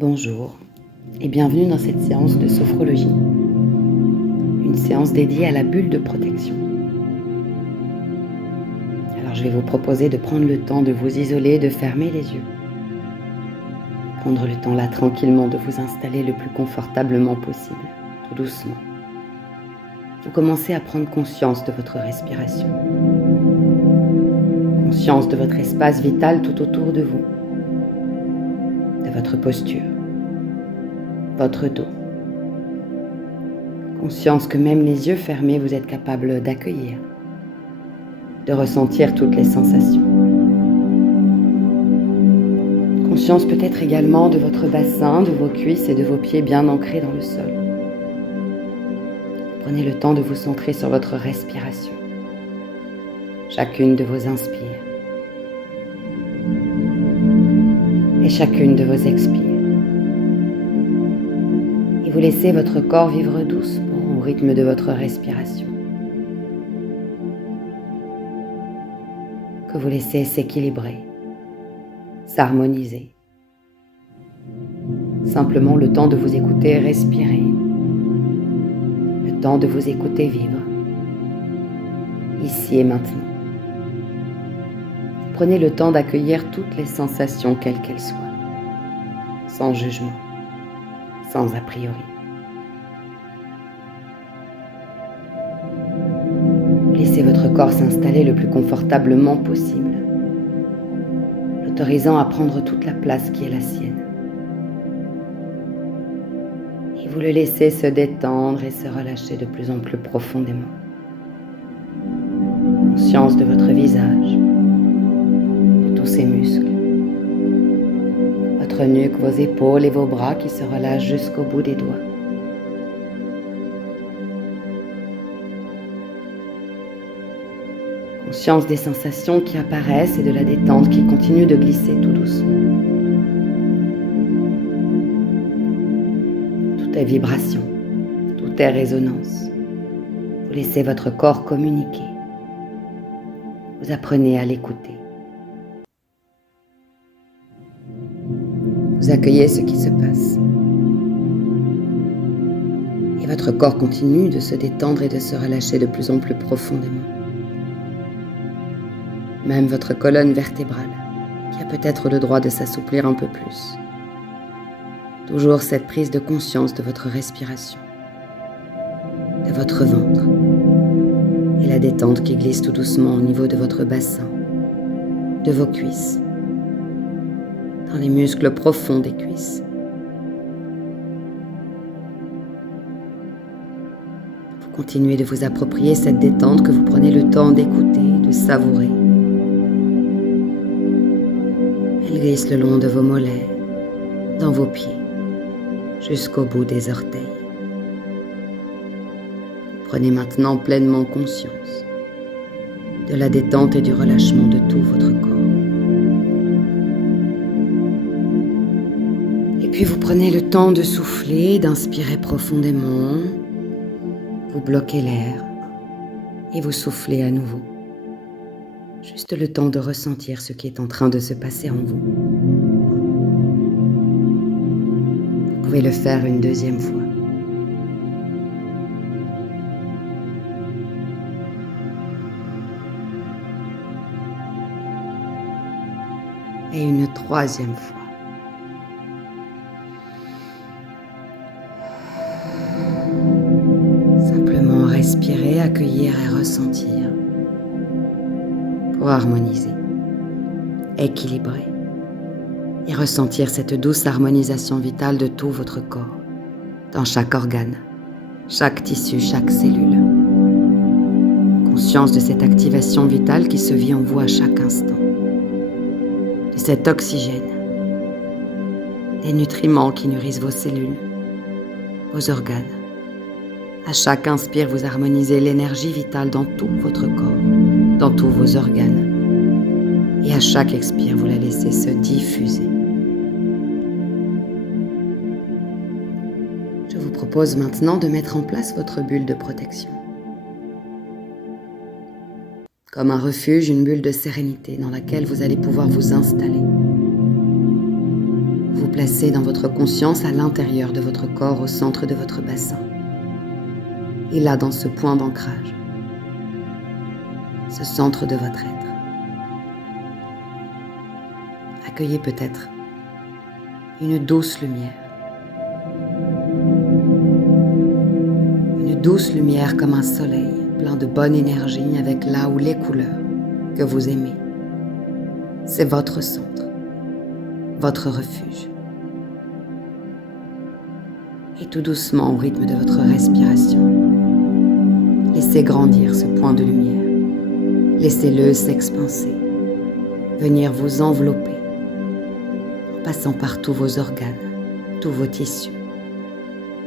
Bonjour et bienvenue dans cette séance de sophrologie, une séance dédiée à la bulle de protection. Alors je vais vous proposer de prendre le temps de vous isoler, de fermer les yeux. Prendre le temps là tranquillement de vous installer le plus confortablement possible, tout doucement. Vous commencez à prendre conscience de votre respiration, conscience de votre espace vital tout autour de vous, de votre posture, votre dos. Conscience que même les yeux fermés, vous êtes capable d'accueillir, de ressentir toutes les sensations. Conscience peut-être également de votre bassin, de vos cuisses et de vos pieds bien ancrés dans le sol. Prenez le temps de vous centrer sur votre respiration, chacune de vos inspires et chacune de vos expires. Et vous laissez votre corps vivre doucement au rythme de votre respiration, que vous laissez s'équilibrer, s'harmoniser. Simplement le temps de vous écouter respirer, le temps de vous écouter vivre, ici et maintenant. Prenez le temps d'accueillir toutes les sensations quelles qu'elles soient, sans jugement, sans a priori. Laissez votre corps s'installer le plus confortablement possible, l'autorisant à prendre toute la place qui est la sienne. Et vous le laissez se détendre et se relâcher de plus en plus profondément. Conscience de votre visage, de tous ses muscles, votre nuque, vos épaules et vos bras qui se relâchent jusqu'au bout des doigts. Conscience des sensations qui apparaissent et de la détente qui continue de glisser tout doucement. Tout est vibration, tout est résonance. Vous laissez votre corps communiquer. Vous apprenez à l'écouter. Vous accueillez ce qui se passe. Et votre corps continue de se détendre et de se relâcher de plus en plus profondément. Même votre colonne vertébrale, qui a peut-être le droit de s'assouplir un peu plus. Toujours cette prise de conscience de votre respiration, de votre ventre, et la détente qui glisse tout doucement au niveau de votre bassin, de vos cuisses, dans les muscles profonds des cuisses. Vous continuez de vous approprier cette détente que vous prenez le temps d'écouter, de savourer. Elle glisse le long de vos mollets, dans vos pieds, jusqu'au bout des orteils. Prenez maintenant pleinement conscience de la détente et du relâchement de tout votre corps. Et puis vous prenez le temps de souffler, d'inspirer profondément. Vous bloquez l'air et vous soufflez à nouveau. Juste le temps de ressentir ce qui est en train de se passer en vous. Vous pouvez le faire une deuxième fois. Et une troisième fois. Simplement respirer, accueillir et ressentir pour harmoniser, équilibrer et ressentir cette douce harmonisation vitale de tout votre corps, dans chaque organe, chaque tissu, chaque cellule. Conscience de cette activation vitale qui se vit en vous à chaque instant, de cet oxygène, des nutriments qui nourrissent vos cellules, vos organes. À chaque inspire, vous harmonisez l'énergie vitale dans tout votre corps, dans tous vos organes. Et à chaque expire, vous la laissez se diffuser. Je vous propose maintenant de mettre en place votre bulle de protection. Comme un refuge, une bulle de sérénité dans laquelle vous allez pouvoir vous installer. Vous placez dans votre conscience à l'intérieur de votre corps, au centre de votre bassin. Et là, dans ce point d'ancrage, ce centre de votre être, accueillez peut-être une douce lumière. Une douce lumière comme un soleil, plein de bonne énergie avec là ou les couleurs que vous aimez. C'est votre centre, votre refuge. Et tout doucement, au rythme de votre respiration, laissez grandir ce point de lumière. Laissez-le s'expanser, venir vous envelopper, en passant par tous vos organes, tous vos tissus,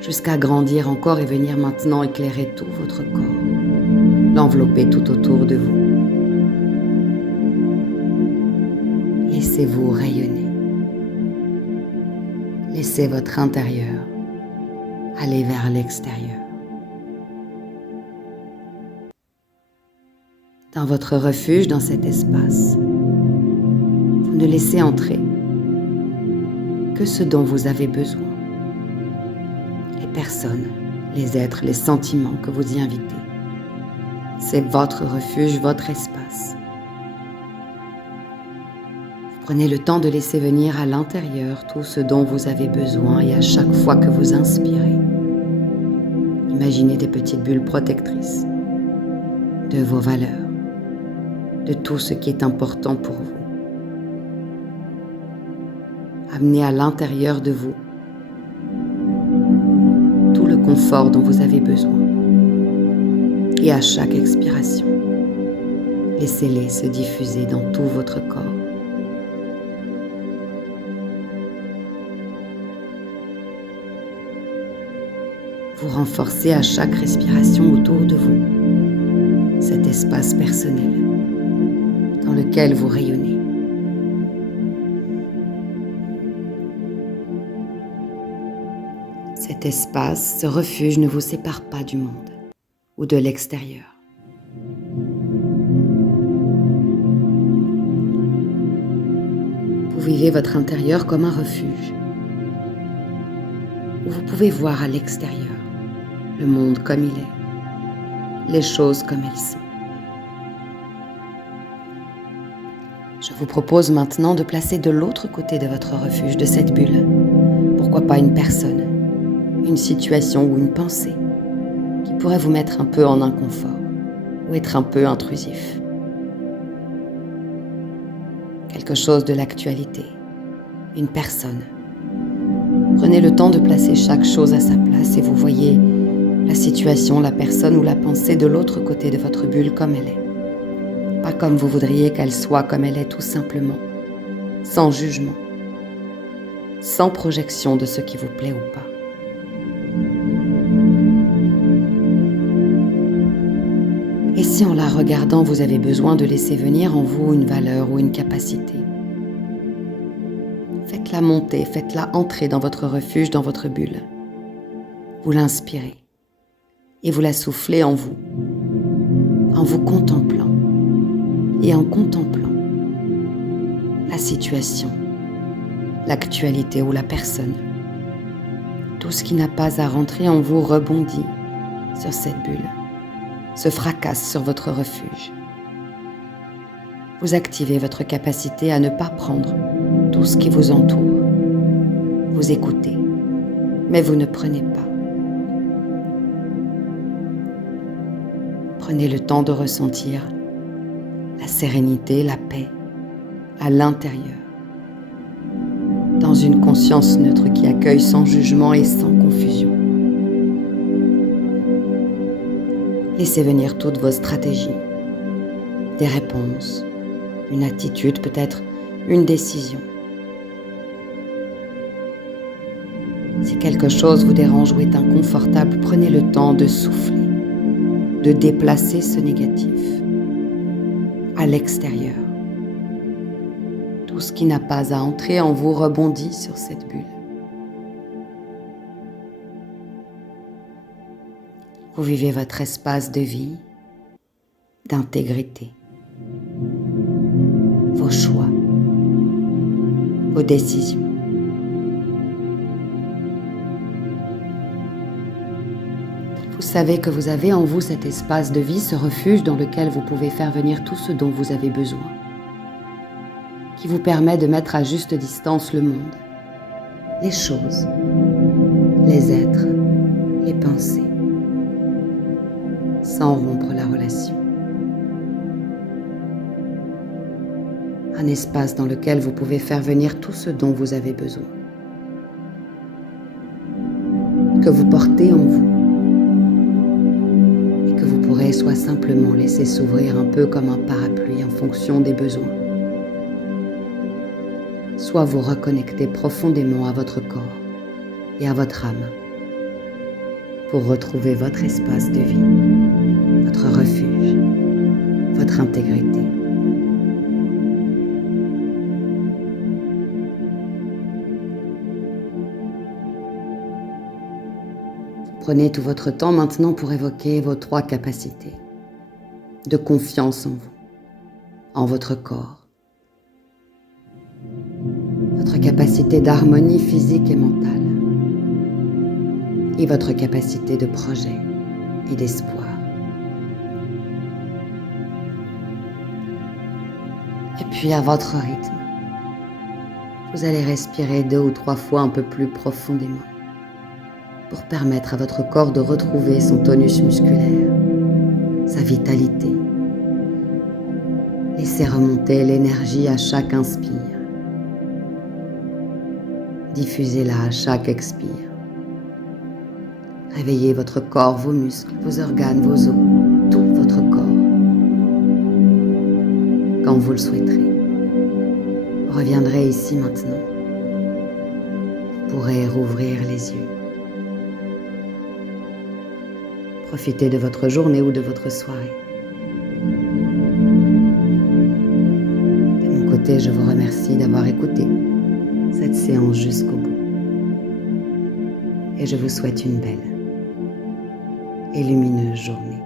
jusqu'à grandir encore et venir maintenant éclairer tout votre corps, l'envelopper tout autour de vous. Laissez-vous rayonner. Laissez votre intérieur aller vers l'extérieur. Dans votre refuge, dans cet espace, vous ne laissez entrer que ce dont vous avez besoin. Les personnes, les êtres, les sentiments que vous y invitez. C'est votre refuge, votre espace. Vous prenez le temps de laisser venir à l'intérieur tout ce dont vous avez besoin et à chaque fois que vous inspirez, imaginez des petites bulles protectrices de vos valeurs, de tout ce qui est important pour vous. Amenez à l'intérieur de vous tout le confort dont vous avez besoin. Et à chaque expiration, laissez-les se diffuser dans tout votre corps. Vous renforcez à chaque respiration autour de vous cet espace personnel dans lequel vous rayonnez. Cet espace, ce refuge ne vous sépare pas du monde ou de l'extérieur. Vous vivez votre intérieur comme un refuge où vous pouvez voir à l'extérieur le monde comme il est, les choses comme elles sont. Je vous propose maintenant de placer de l'autre côté de votre refuge, de cette bulle, pourquoi pas une personne, une situation ou une pensée qui pourrait vous mettre un peu en inconfort ou être un peu intrusif. Quelque chose de l'actualité, une personne. Prenez le temps de placer chaque chose à sa place et vous voyez la situation, la personne ou la pensée de l'autre côté de votre bulle comme elle est. Pas comme vous voudriez qu'elle soit, comme elle est tout simplement, sans jugement, sans projection de ce qui vous plaît ou pas. Et si en la regardant, vous avez besoin de laisser venir en vous une valeur ou une capacité, faites-la monter, faites-la entrer dans votre refuge, dans votre bulle. Vous l'inspirez et vous la soufflez en vous contemplant et en contemplant la situation, l'actualité ou la personne. Tout ce qui n'a pas à rentrer en vous rebondit sur cette bulle, se fracasse sur votre refuge. Vous activez votre capacité à ne pas prendre tout ce qui vous entoure. Vous écoutez, mais vous ne prenez pas. Prenez le temps de ressentir la sérénité, la paix à l'intérieur, dans une conscience neutre qui accueille sans jugement et sans confusion. Laissez venir toutes vos stratégies, des réponses, une attitude, peut-être une décision. Si quelque chose vous dérange ou est inconfortable, prenez le temps de souffler, de déplacer ce négatif à l'extérieur. Tout ce qui n'a pas à entrer en vous rebondit sur cette bulle. Vous vivez votre espace de vie, d'intégrité, vos choix, vos décisions, Vous savez que vous avez en vous cet espace de vie, ce refuge dans lequel vous pouvez faire venir tout ce dont vous avez besoin, qui vous permet de mettre à juste distance le monde, les choses, les êtres, les pensées, sans rompre la relation. Un espace dans lequel vous pouvez faire venir tout ce dont vous avez besoin, que vous portez en vous, et que vous pourrez soit simplement laisser s'ouvrir un peu comme un parapluie en fonction des besoins, soit vous reconnecter profondément à votre corps et à votre âme pour retrouver votre espace de vie, votre refuge, votre intégrité. Prenez tout votre temps maintenant pour évoquer vos 3 capacités de confiance en vous, en votre corps, votre capacité d'harmonie physique et mentale, et votre capacité de projet et d'espoir. Et puis à votre rythme, vous allez respirer 2 ou 3 fois un peu plus profondément pour permettre à votre corps de retrouver son tonus musculaire, sa vitalité. Laissez remonter l'énergie à chaque inspire. Diffusez-la à chaque expire. Réveillez votre corps, vos muscles, vos organes, vos os, tout votre corps. Quand vous le souhaiterez, vous reviendrez ici maintenant. Vous pourrez rouvrir les yeux. Profitez de votre journée ou de votre soirée. De mon côté, je vous remercie d'avoir écouté cette séance jusqu'au bout. Et je vous souhaite une belle et lumineuse journée.